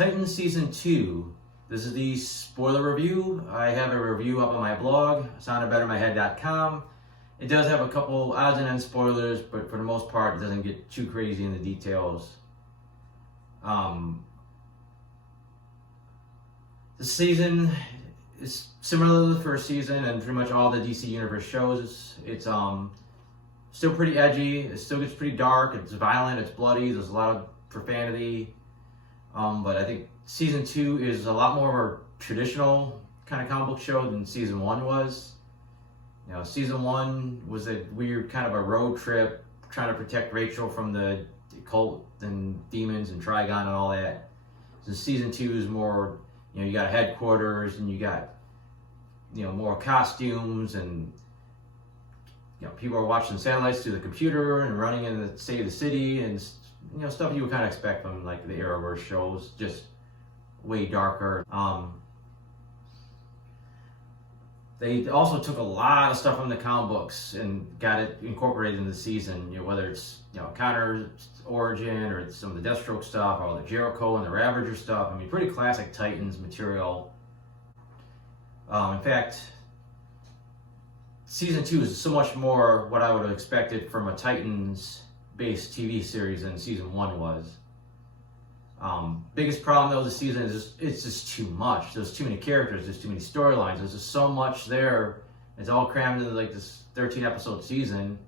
Titans Season 2. This is the spoiler review. I have a review up on my blog, soundedbettermyhead.com. It does have a couple odds and ends spoilers, but for the most part, it doesn't get too crazy in the details. The season is similar to the first season and pretty much all the DC Universe shows. It's still pretty edgy. It still gets pretty dark. It's violent. It's bloody. There's a lot of profanity. But I think Season 2 is a lot more of a traditional kind of comic book show than Season 1 was. You know, Season 1 was a weird kind of a road trip trying to protect Rachel from the cult and demons and Trigon and all that. So Season 2 is more, you know, you got headquarters and you got, you know, more costumes and, you know, people are watching satellites through the computer and running in the state of the city and, you know, stuff you would kind of expect from like the Arrowverse shows, just way darker. They also took a lot of stuff from the comic books and got it incorporated in the season. You know, whether it's, you know, Connor's origin or some of the Deathstroke stuff or the Jericho and the Ravager stuff. I mean, pretty classic Titans material. In fact, Season 2 is so much more what I would have expected from a Titans-based TV series than Season 1 was. Biggest problem though this season is it's just too much. There's too many characters, there's too many storylines, there's just so much there. It's all crammed into like this 13 episode season.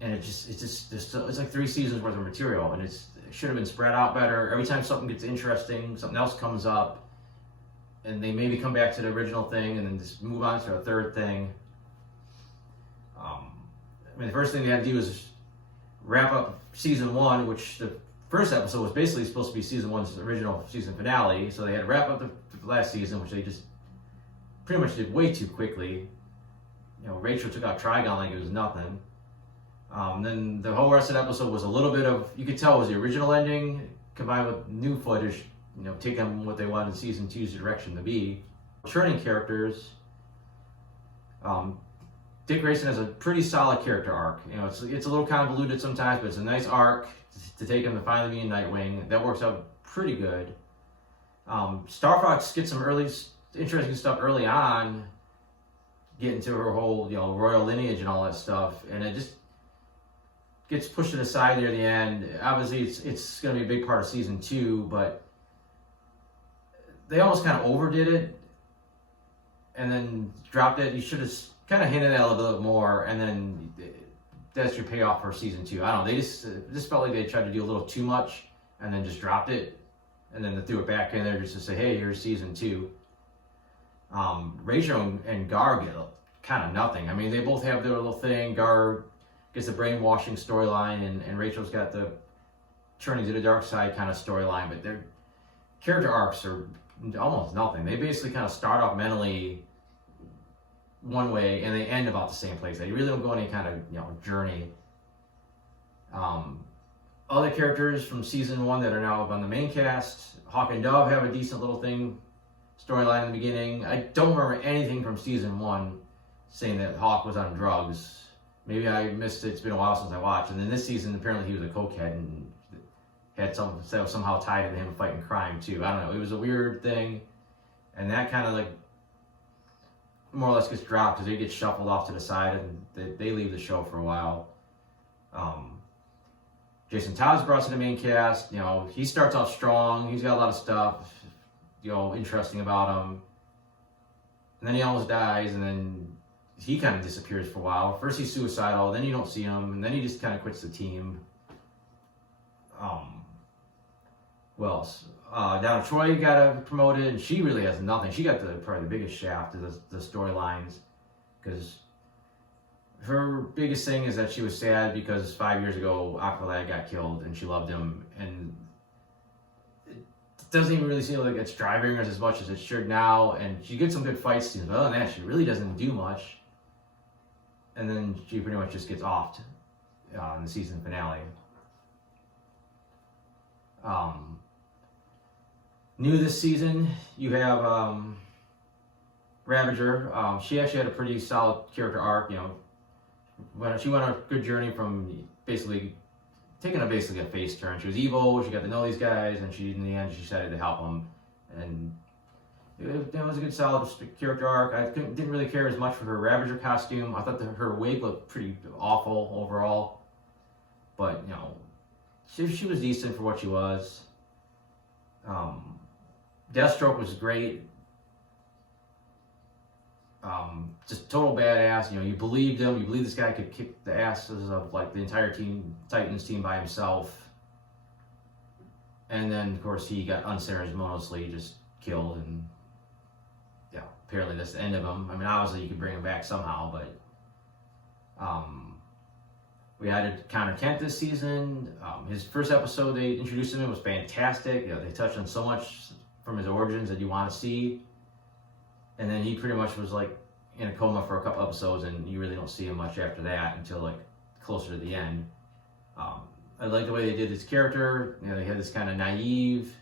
And it's like 3 seasons worth of material, and it should have been spread out better. Every time something gets interesting, something else comes up, and they maybe come back to the original thing and then just move on to a third thing. I mean, the first thing they had to do is wrap up Season 1, which the first episode was basically supposed to be Season 1's original season finale, so they had to wrap up the last season, which they just pretty much did way too quickly. You know, Rachel took out Trigon like it was nothing. Then the whole rest of the episode was a little bit of, you could tell it was the original ending combined with new footage, you know, taking what they wanted Season 2's direction to be. Returning characters, Dick Grayson has a pretty solid character arc. You know, it's a little convoluted sometimes, but it's a nice arc to take him to finally be in Nightwing. That works out pretty good. Star Fox gets some early interesting stuff early on, getting to her whole, you know, royal lineage and all that stuff, and it just gets pushed to the side near the end. Obviously, it's going to be a big part of Season 2, but they almost kind of overdid it and then dropped it. You should have kind of hinted at it a little bit more, and then that's your payoff for Season 2. I don't know, they just felt like they tried to do a little too much and then just dropped it, and then they threw it back in there just to say, hey, here's Season 2. Rachel and Gar get kind of nothing. I mean, they both have their little thing. Gar gets the brainwashing storyline, and Rachel's got the turning to the dark side kind of storyline, but their character arcs are almost nothing. They basically kind of start off mentally one way and they end about the same place. They really don't go any kind of, you know, journey. Other characters from Season 1 that are now on the main cast, Hawk and Dove have a decent little thing, storyline in the beginning. I don't remember anything from Season 1 saying that Hawk was on drugs. Maybe I missed it. It's been a while since I watched. And then this season, apparently he was a cokehead and had somehow tied to him fighting crime too. I don't know. It was a weird thing, and that kind of like more or less gets dropped because they get shuffled off to the side and they leave the show for a while. Jason Todd's brought to the main cast. You know, he starts off strong. He's got a lot of stuff, you know, interesting about him. And then he almost dies, and then he kind of disappears for a while. First he's suicidal, then you don't see him, and then he just kind of quits the team. Who else? Donna Troy got promoted, and she really has nothing. She got probably the biggest shaft of the storylines, because her biggest thing is that she was sad because 5 years ago Aqualad got killed, and she loved him, and it doesn't even really seem like it's driving her as much as it should now. And she gets some good fight scenes, but other than that, she really doesn't do much. And then she pretty much just gets offed in the season finale. New this season, you have Ravager. She actually had a pretty solid character arc. You know, she went on a good journey from basically taking basically a face turn. She was evil. She got to know these guys, and in the end she decided to help them. And it was a good, solid character arc. I didn't really care as much for her Ravager costume. I thought her wig looked pretty awful overall, but she was decent for what she was. Deathstroke was great. Just total badass. You believed him. You believed this guy could kick the asses of like the entire Titans team by himself. And then of course he got unceremoniously just killed, and apparently that's the end of him. I mean, obviously you could bring him back somehow, but we added Connor Kent this season. His first episode they introduced him in was fantastic. They touched on so much from his origins that you want to see. And then he pretty much was like in a coma for a couple episodes, and you really don't see him much after that until like closer to the end. I like the way they did his character. They had this kind of naive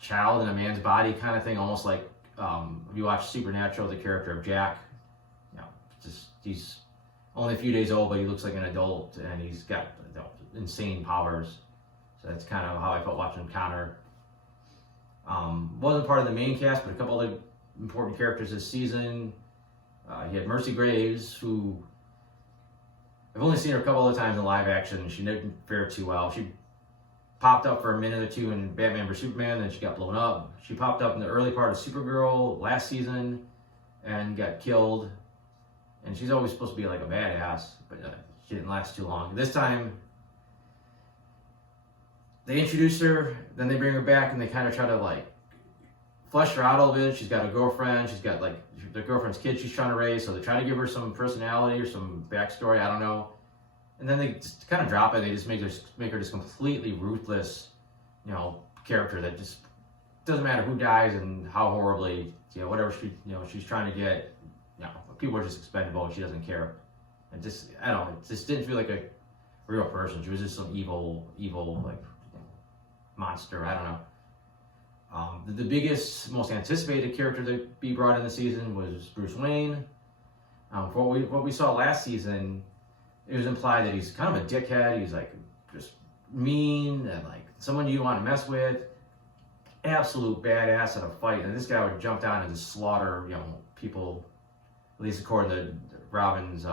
child in a man's body kind of thing, almost like if you watch Supernatural, the character of Jack. He's only a few days old, but he looks like an adult, and he's got insane powers. So that's kind of how I felt watching Connor. Wasn't part of the main cast, but a couple other important characters this season. You had Mercy Graves, who I've only seen her a couple of times in live action. She didn't fare too well. She popped up for a minute or two in Batman vs Superman, then she got blown up. She popped up in the early part of Supergirl last season and got killed. And she's always supposed to be like a badass, but she didn't last too long. This time, they introduce her, then they bring her back, and they kind of try to like flesh her out a little bit. She's got a girlfriend. She's got like the girlfriend's kid she's trying to raise, so they try to give her some personality or some backstory. I don't know. And then they just kind of drop it. They just make her this completely ruthless, character that just doesn't matter who dies and how horribly, whatever she's trying to get. People are just expendable, and she doesn't care. And I don't know. It just didn't feel like a real person. She was just some evil like monster. I don't know. The biggest, most anticipated character to be brought in the season was Bruce Wayne. For what we saw last season, it was implied that he's kind of a dickhead. He's like just mean and like someone you want to mess with. Absolute badass at a fight, and this guy would jump down and just slaughter, people. At least according to Robin's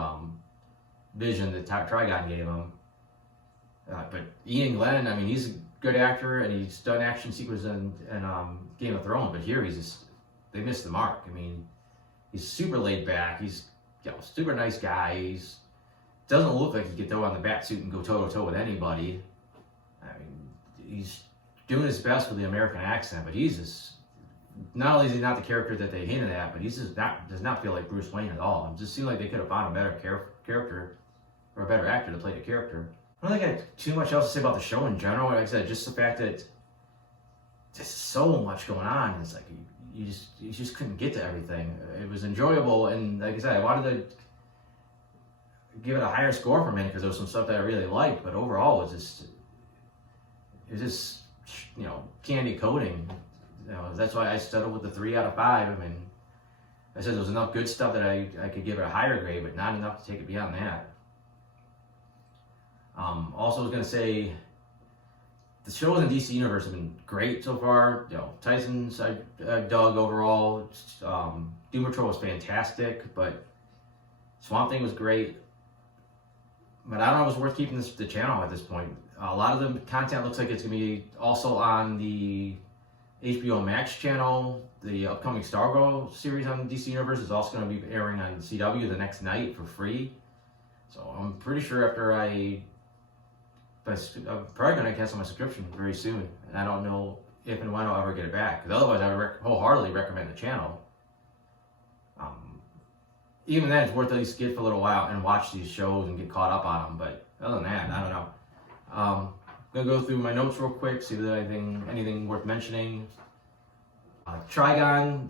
vision that Trigon gave him. But Ian Glenn, I mean, he's a good actor, and he's done action sequences in Game of Thrones. But here they missed the mark. I mean, he's super laid back. He's super nice guy. He's doesn't look like he could throw on the bat suit and go toe to toe with anybody. I mean, he's doing his best with the American accent, but he's just. Not only is he not the character that they hinted at, but he does not feel like Bruce Wayne at all. It just seemed like they could have found a better character or a better actor to play the character. I don't think I have too much else to say about the show in general. Like I said, just the fact that there's so much going on. It's like you just couldn't get to everything. It was enjoyable, and like I said, I wanted to give it a higher score for a minute because there was some stuff that I really liked, but overall it was just candy coating. That's why I settled with the 3 out of 5. I mean, I said there was enough good stuff that I could give it a higher grade, but not enough to take it beyond that. Also, I was going to say, the shows in the DC Universe have been great so far. Titans I've dug overall. Doom Patrol was fantastic, but Swamp Thing was great. But I don't know if it's worth keeping the channel at this point. A lot of the content looks like it's going to be also on the HBO Max channel. The upcoming Stargirl series on DC Universe is also going to be airing on CW the next night for free. So I'm pretty sure after I'm probably going to cancel my subscription very soon. And I don't know if and when I'll ever get it back. Because otherwise I would wholeheartedly recommend the channel. Even then, it's worth at least get for a little while and watch these shows and get caught up on them. But other than that, I don't know. I'm going to go through my notes real quick, see if there's anything worth mentioning. Trigon,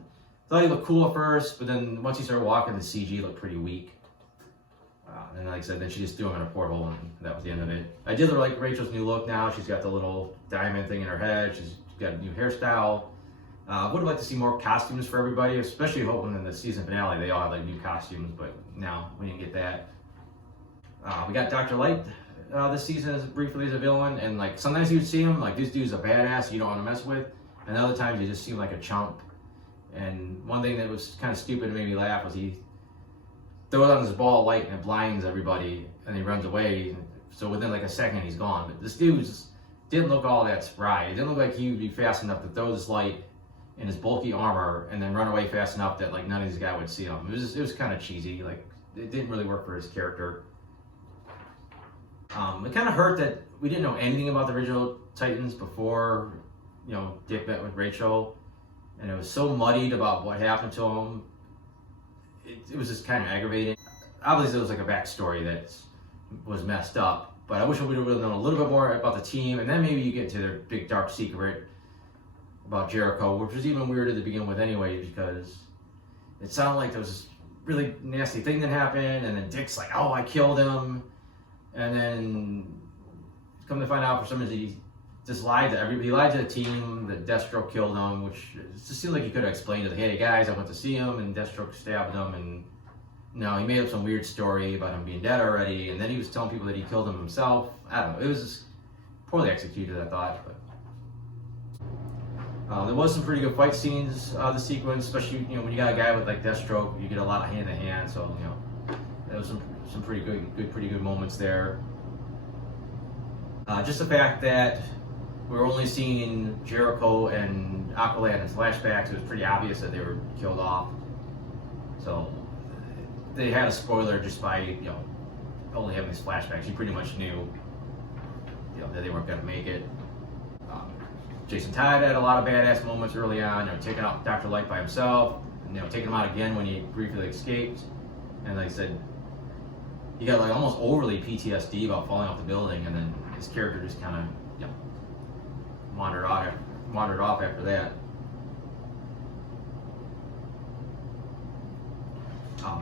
thought he looked cool at first, but then once he started walking, the CG looked pretty weak. And like I said, then she just threw him in a porthole, and that was the end of it. I did like Rachel's new look now. She's got the little diamond thing in her head. She's got a new hairstyle. I would have liked to see more costumes for everybody, especially hoping in the season finale they all have like new costumes, but no, we didn't get that. We got Dr. Light this season as briefly as a villain, and like sometimes you would see him like this dude's a badass you don't want to mess with, and other times you just seem like a chump. And one thing that was kind of stupid and made me laugh was he throws on this ball of light and it blinds everybody, and he runs away. So within like a second he's gone. But this dude just didn't look all that spry. It didn't look like he would be fast enough to throw this light in his bulky armor and then run away fast enough that like none of these guys would see him. It was kind of cheesy. Like it didn't really work for his character. It kind of hurt that we didn't know anything about the original Titans before, you know, Dick met with Rachel, and it was so muddied about what happened to him. It was just kind of aggravating. Obviously, there was like a backstory that was messed up, but I wish we would have really known a little bit more about the team, and then maybe you get to their big dark secret about Jericho, which was even weirder to begin with anyway, because it sounded like there was this really nasty thing that happened, and then Dick's like, oh, I killed him, and then come to find out for some reason he just lied to everybody. He lied to the team that Deathstroke killed him, which just seemed like he could have explained it. Hey guys, I went to see him and Deathstroke stabbed him, and no, he made up some weird story about him being dead already, and then he was telling people that he killed him himself. I don't know, it was just poorly executed, I thought. But there was some pretty good fight scenes, the sequence, especially, you know, when you got a guy with like Deathstroke, you get a lot of hand to hand, so, you know, there was some pretty good moments there. Just the fact that we're only seeing Jericho and Aqualad in flashbacks, it was pretty obvious that they were killed off. So they had a spoiler just by, you know, only having these flashbacks. You pretty much knew, you know, that they weren't going to make it. Jason Todd had a lot of badass moments early on, you know, taking out Dr. Light by himself, and, you know, taking him out again when he briefly escaped. And like I said, he got like almost overly PTSD about falling off the building, and then his character just kind of, you know, wandered off after that.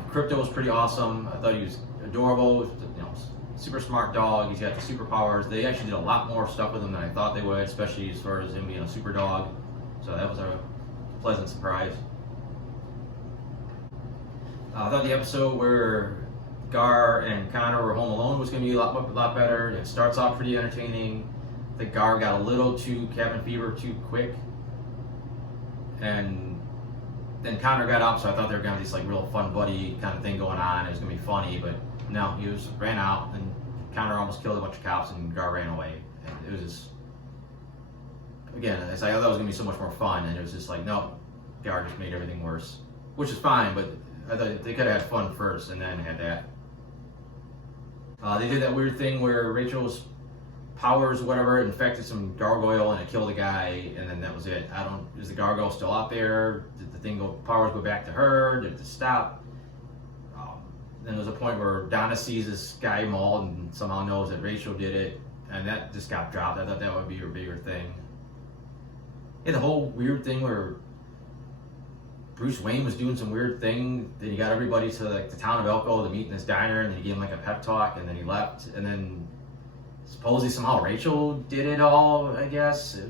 Crypto was pretty awesome. I thought he was adorable. You know, super smart dog. He's got the superpowers. They actually did a lot more stuff with him than I thought they would, especially as far as him being a super dog. So that was a pleasant surprise. I thought the episode where Gar and Connor were home alone was going to be a lot better. It starts off pretty entertaining. I think Gar got a little too cabin fever too quick, and then Connor got up, so I thought they were going to have this like real fun buddy kind of thing going on. It was going to be funny, but no, he ran out, and Connor almost killed a bunch of cops, and Gar ran away. And it was just, again, I thought that was going to be so much more fun, and it was just like, no, Gar just made everything worse, which is fine, but I thought they could have had fun first and then had that. They did that weird thing where Rachel's powers, whatever, infected some gargoyle and it killed a guy, and then that was it. Is the gargoyle still out there? Did the powers go back to her? Did it stop? Then there was a point where Donna sees this guy mauled and somehow knows that Rachel did it, and that just got dropped. I thought that would be a bigger thing. Yeah, the whole weird thing where Bruce Wayne was doing some weird thing, then he got everybody to like the town of Elko to meet in this diner, and then he gave him like a pep talk, and then he left, and then supposedly somehow Rachel did it all, I guess,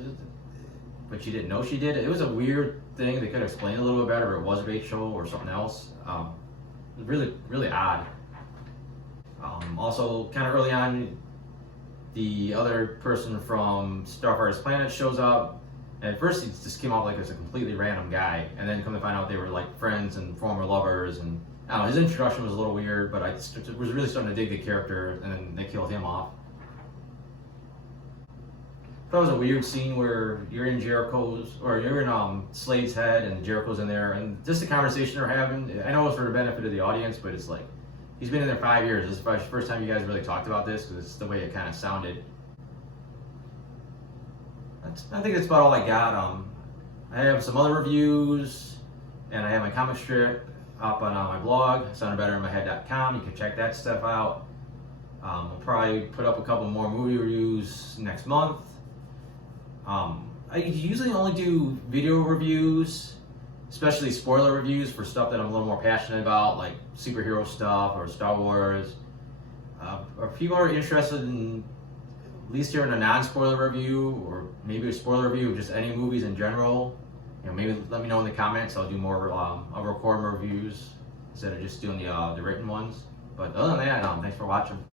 but she didn't know she did it. It was a weird thing. They could have explained a little bit better, or it was Rachel or something else. It was really, really odd. Also, kind of early on, the other person from Starfire's planet shows up. And at first, he just came out like as a completely random guy, and then come to find out they were like friends and former lovers. And I don't know, his introduction was a little weird, but I was really starting to dig the character, and then they killed him off. That was a weird scene where you're in Slade's head, and Jericho's in there, and just the conversation they're having. I know it's for the benefit of the audience, but it's like he's been in there 5 years. This is the first time you guys really talked about this, because it's the way it kind of sounded. I think that's about all I got. I have some other reviews, and I have my comic strip up on my blog, soundedbetterinmyhead.com. You can check that stuff out. We'll probably put up a couple more movie reviews next month. I usually only do video reviews, especially spoiler reviews for stuff that I'm a little more passionate about, like superhero stuff or Star Wars. If people are interested in at least hearing a non-spoiler review, or maybe a spoiler review of just any movies in general, you know, maybe let me know in the comments. I'll do more. I'll record more reviews instead of just doing the written ones. But other than that, thanks for watching.